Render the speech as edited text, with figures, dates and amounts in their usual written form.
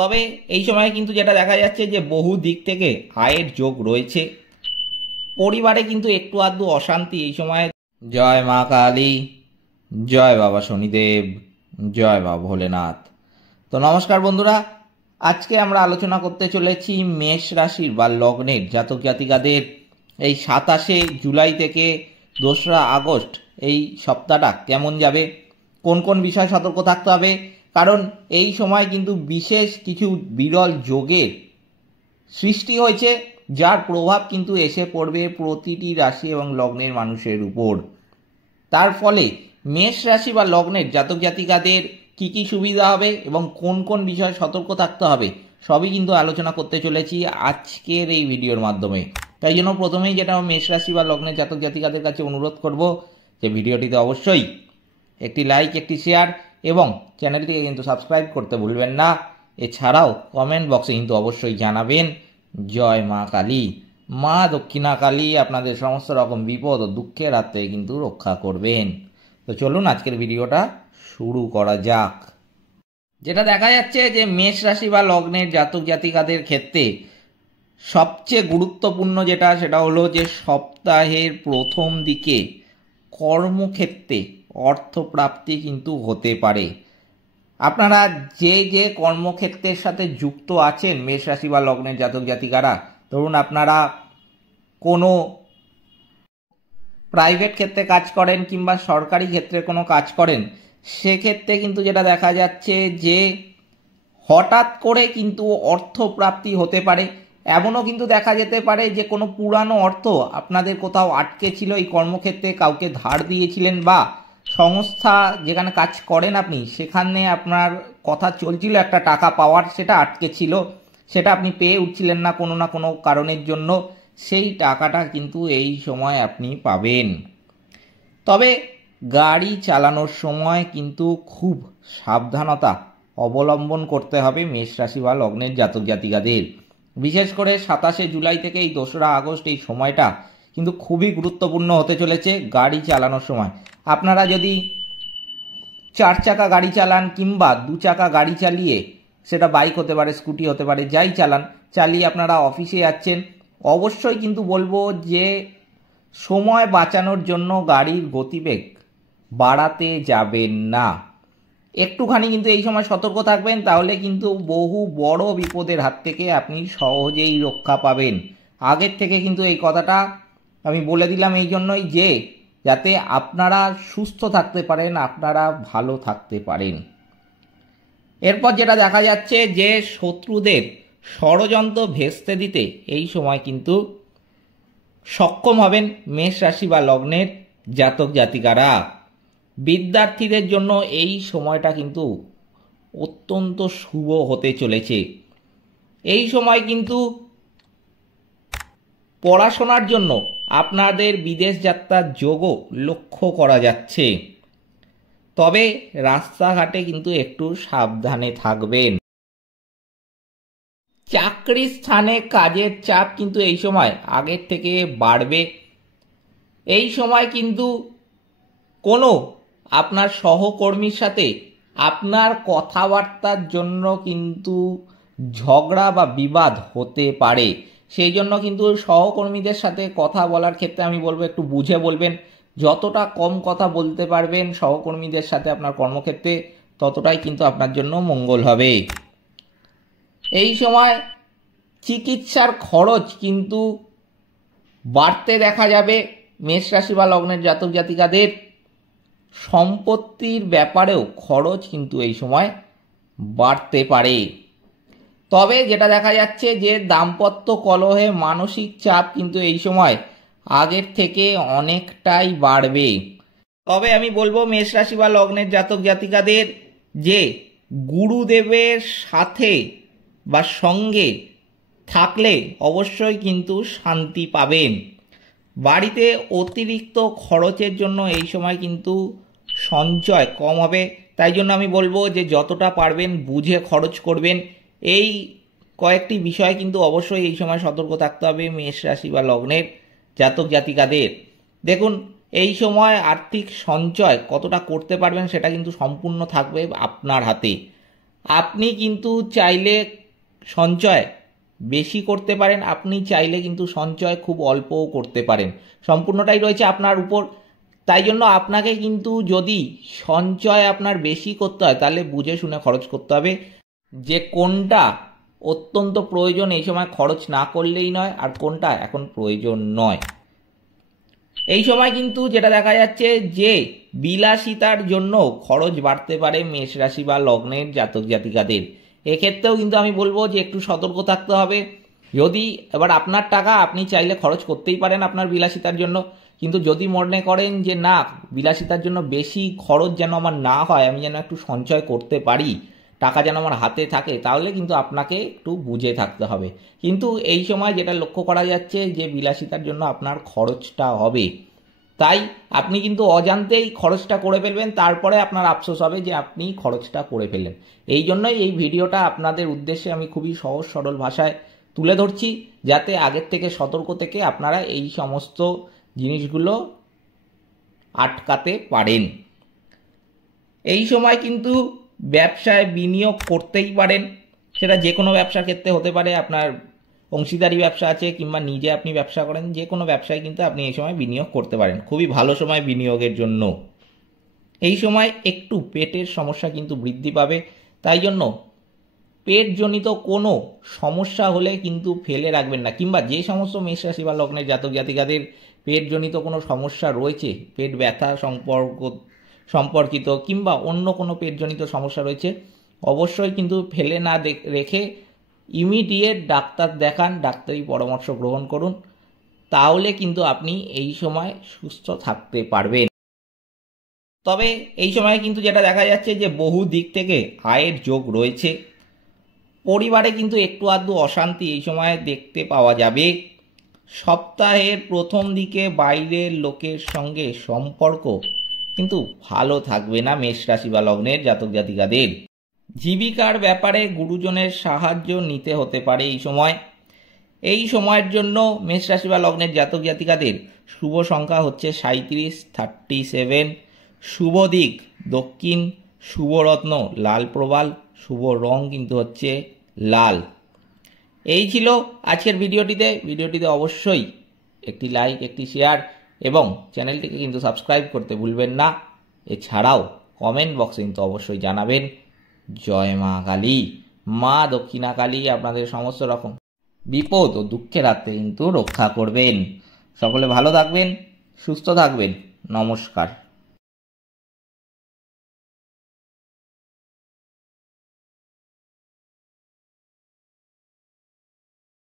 তবে এই সময় কিন্তু যেটা দেখা যাচ্ছে যে বহু দিক থেকে আয়ের যোগ রয়েছে। পরিবারে কিন্তু একটু আধটু অশান্তি এই সময়। জয় মা কালী, জয় বাবা শনিদেব, জয় বাবা ভোলেনাথ। তো নমস্কার বন্ধুরা, আজকে আমরা আলোচনা করতে চলেছি মেষ রাশির বা লগ্নের জাতক জাতিকাদের এই 27শে জুলাই থেকে 2রা আগস্ট এই সপ্তাহটা কেমন যাবে, কোন কোন বিষয় সতর্ক থাকতে হবে। কারণ এই সময় কিন্তু বিশেষ কিছু বিরল যোগের সৃষ্টি হয়েছে, যার প্রভাব কিন্তু এসে পড়বে প্রতিটি রাশি এবং লগ্নের মানুষের উপর। তার ফলে মেষ রাশি বা লগ্নের জাতক জাতিকাদের কি কি সুবিধা হবে এবং কোন কোন বিষয়ে সতর্ক থাকতে হবে সবই কিন্তু আলোচনা করতে চলেছি আজকের এই ভিডিওর মাধ্যমে। তাই জন্য প্রথমেই যেটা মেষ রাশি বা লগ্নের জাতক জাতিকাদের কাছে অনুরোধ করব যে ভিডিওটিতে অবশ্যই একটি লাইক, একটি শেয়ার এবং চ্যানেলটিকে কিন্তু সাবস্ক্রাইব করতে ভুলবেন না। এছাড়াও কমেন্ট বক্সে কিন্তু অবশ্যই জানাবেন জয় মা কালী, মা দক্ষিণা কালী আপনাদের সমস্ত রকম বিপদ ও দুঃখের হাত থেকে কিন্তু রক্ষা করবেন। তো চলুন আজকের ভিডিওটা শুরু করা যাক। যেটা দেখা যাচ্ছে যে মেষ রাশি বা লগ্নের জাতক জাতিকাদের ক্ষেত্রে সবচেয়ে গুরুত্বপূর্ণ সেটা হলো যে সপ্তাহের প্রথম দিকে কর্মক্ষেত্রে অর্থপ্রাপ্তি কিন্তু হতে পারে। আপনারা যে যে কর্মক্ষেত্রের সাথে যুক্ত আছেন মেষ রাশি বা লগ্নের জাতক জাতিকারা, ধরুন আপনারা কোনো প্রাইভেট ক্ষেত্রে কাজ করেন কিংবা সরকারি ক্ষেত্রে কোনো কাজ করেন, সেক্ষেত্রে কিন্তু যেটা দেখা যাচ্ছে যে হঠাৎ করে কিন্তু অর্থপ্রাপ্তি হতে পারে। এমনও কিন্তু দেখা যেতে পারে যে কোনো পুরানো অর্থ আপনাদের কোথাও আটকে ছিল, এই কর্মক্ষেত্রে কাউকে ধার দিয়েছিলেন বা সংস্থা যেখানে কাজ করেন আপনি সেখানে আপনার কথা চলছিল একটা টাকা পাওয়ার, সেটা আটকে ছিল, সেটা আপনি পেয়ে উঠছিলেন না কোনো কারণের জন্য, সেই টাকাটা কিন্তু এই সময় আপনি পাবেন। তবে গাড়ি চালানোর সময় কিন্তু খুব সাবধানতা অবলম্বন করতে হবে মেষ রাশি বা লগ্নের জাতক জাতিকাদের। বিশেষ করে 27শে জুলাই থেকে এই 2রা আগস্ট এই সময়টা কিন্তু খুবই গুরুত্বপূর্ণ হতে চলেছে গাড়ি চালানোর সময়। আপনারা যদি 4 চাকা গাড়ি চালান কিংবা 2 চাকা গাড়ি চালিয়ে, সেটা বাইক হতে পারে, স্কুটি হতে পারে, যাই চালিয়ে আপনারা অফিসে যাচ্ছেন, অবশ্যই কিন্তু বলবো যে সময় বাঁচানোর জন্য গাড়ির গতিবেগ বাড়াতে যাবেন না। একটুখানি কিন্তু এই সময় সতর্ক থাকবেন, তাহলে কিন্তু বহু বড় বিপদের হাত থেকে আপনি সহজেই রক্ষা পাবেন। আগের থেকে কিন্তু এই কথাটা আমি বলে দিলাম এই জন্যই যে যাতে আপনারা সুস্থ থাকতে পারেন, আপনারা ভালো থাকতে পারেন। এরপর যেটা দেখা যাচ্ছে যে শত্রুদের ষড়যন্ত্র ভেস্তে দিতে এই সময় কিন্তু সক্ষম হবেন মেষ রাশি বা লগ্নের জাতক জাতিকারা। বিদ্যার্থীদের জন্য এই সময়টা কিন্তু অত্যন্ত শুভ হতে চলেছে। এই সময় কিন্তু পড়াশোনার জন্য আপনাদের বিদেশ যাত্রার যোগও লক্ষ্য করা যাচ্ছে। তবে রাস্তাঘাটে কিন্তু একটু সাবধানে থাকবেন। চাকরি স্থানে কাজের চাপ কিন্তু এই সময় আগের থেকে বাড়বে। এই সময় কিন্তু কোনো আপনার সহকর্মীর সাথে আপনার কথাবার্তার জন্য কিন্তু ঝগড়া বা বিবাদ হতে পারে। সেই জন্য কিন্তু সহকর্মীদের সাথে কথা বলার ক্ষেত্রে আমি বলবো একটু বুঝে বলবেন। যতটা কম কথা বলতে পারবেন সহকর্মীদের সাথে আপনার কর্মক্ষেত্রে, ততটাই কিন্তু আপনার জন্য মঙ্গল হবে। এই সময় চিকিৎসার খরচ কিন্তু বাড়তে দেখা যাবে মেষ রাশি বা লগ্নের জাতক জাতিকাদের। সম্পত্তির ব্যাপারেও খরচ কিন্তু এই সময় বাড়তে পারে। তবে যেটা দেখা যাচ্ছে যে দাম্পত্য কলহে মানসিক চাপ কিন্তু এই সময় আগের থেকে অনেকটাই বাড়বে। তবে আমি বলবো মেষ রাশি বা লগ্নের জাতক জাতিকাদের যে গুরুদেবের সাথে বা সঙ্গে থাকলে অবশ্যই কিন্তু শান্তি পাবেন। বাড়িতে অতিরিক্ত খরচের জন্য এই সময় কিন্তু সঞ্চয় কম হবে। তাই জন্য আমি বলবো যে যতটা পারবেন বুঝে খরচ করবেন। এই কয়েকটি বিষয় কিন্তু অবশ্যই এই সময় সতর্ক থাকতে হবে মেষ রাশি বা লগ্নের জাতক জাতিকাদের। দেখুন, এই সময় আর্থিক সঞ্চয় কতটা করতে পারবেন সেটা কিন্তু সম্পূর্ণ থাকবে আপনার হাতে। আপনি কিন্তু চাইলে সঞ্চয় বেশি করতে পারেন, আপনি চাইলে কিন্তু সঞ্চয় খুব অল্পও করতে পারেন, সম্পূর্ণটাই রয়েছে আপনার উপর। তাই জন্য আপনাকে কিন্তু যদি সঞ্চয় আপনার বেশি করতে হয় তাহলে বুঝে শুনে খরচ করতে হবে, যে কোনটা অত্যন্ত প্রয়োজন এই সময় খরচ না করলেই নয়, আর কোনটা এখন প্রয়োজন নয়। এই সময় কিন্তু যেটা দেখা যাচ্ছে যে বিলাসিতার জন্য খরচ বাড়তে পারে মেষ রাশি বা লগ্নের জাতক জাতিকাদের। এক্ষেত্রেও কিন্তু আমি বলবো যে একটু সতর্ক থাকতে হবে। যদি এবার আপনার টাকা আপনি চাইলে খরচ করতেই পারেন আপনার বিলাসিতার জন্য, কিন্তু যদি মনে করেন যে না, বিলাসিতার জন্য বেশি খরচ যেন আমার না হয়, আমি যেন একটু সঞ্চয় করতে পারি, টাকা যেন আমার হাতে থাকে, তাহলে কিন্তু আপনাকে একটু বুঝে থাকতে হবে। কিন্তু এই সময় যেটা লক্ষ্য করা যাচ্ছে যে বিলাসিতার জন্য আপনার খরচটা হবে, তাই আপনি কিন্তু অজান্তেই খরচটা করে ফেলবেন, তারপরে আপনার আফসোস হবে যে আপনি খরচটা করে ফেললেন। এই জন্যই এই ভিডিওটা আপনাদের উদ্দেশ্যে আমি খুবই সহজ সরল ভাষায় তুলে ধরছি, যাতে আগের থেকে সতর্ক থেকে আপনারা এই সমস্ত জিনিসগুলো আটকাতে পারেন। এই সময় কিন্তু ব্যবসায় বিনিয়োগ করতেই পারেন, সেটা যে কোনো ব্যবসার ক্ষেত্রে হতে পারে, আপনার অংশীদারি ব্যবসা আছে কিংবা নিজে আপনি ব্যবসা করেন, যে কোনো ব্যবসায় কিন্তু আপনি এই সময় বিনিয়োগ করতে পারেন। খুবই ভালো সময় বিনিয়োগের জন্য। এই সময় একটু পেটের সমস্যা কিন্তু বৃদ্ধি পাবে, তাই জন্য পেটজনিত কোনো সমস্যা হলে কিন্তু ফেলে রাখবেন না, কিংবা যে সমস্ত মেষ রাশি বা লগ্নের জাতক জাতিকাদের পেটজনিত কোনো সমস্যা রয়েছে, পেট ব্যথা সম্পর্কিত কিংবা অন্য কোনো পেটজনিত সমস্যা রয়েছে, অবশ্যই কিন্তু ফেলে না রেখে ইমিডিয়েট ডাক্তার দেখান, ডাক্তারি পরামর্শ গ্রহণ করুন, তাহলে কিন্তু আপনি এই সময় সুস্থ থাকতে পারবেন। তবে এই সময় কিন্তু যেটা দেখা যাচ্ছে যে বহু দিক থেকে আয়ের যোগ রয়েছে, পরিবারে কিন্তু একটু আধটু অশান্তি এই সময় দেখতে পাওয়া যাবে। সপ্তাহের প্রথম দিকে বাইরের লোকের সঙ্গে সম্পর্ক কিন্তু ভালো থাকবে না মেষ রাশি বা লগ্নের জাতক জাতিকাদের। জীবিকার ব্যাপারে গুরুজনের সাহায্য নিতে হতে পারে এই সময়। এই সময়ের জন্য মেষ রাশি বা লগ্নের জাতক জাতিকাদের শুভ সংখ্যা হচ্ছে 37, 37, শুভ দিক দক্ষিণ, শুভ রত্ন লাল প্রবাল, শুভ রং কিন্তু হচ্ছে লাল। এই ছিল আজকের ভিডিওটিতে অবশ্যই একটি লাইক, একটি শেয়ার এবং চ্যানেলটিকে কিন্তু সাবস্ক্রাইব করতে ভুলবেন না। এছাড়াও কমেন্ট বক্সে কিন্তু অবশ্যই জানাবেন জয় মা কালী। মা দক্ষিণা কালী আপনাদের সমস্ত রকম বিপদ ও দুঃখের হাত থেকে কিন্তু রক্ষা করবেন। সকলে ভালো থাকবেন, সুস্থ থাকবেন। নমস্কার।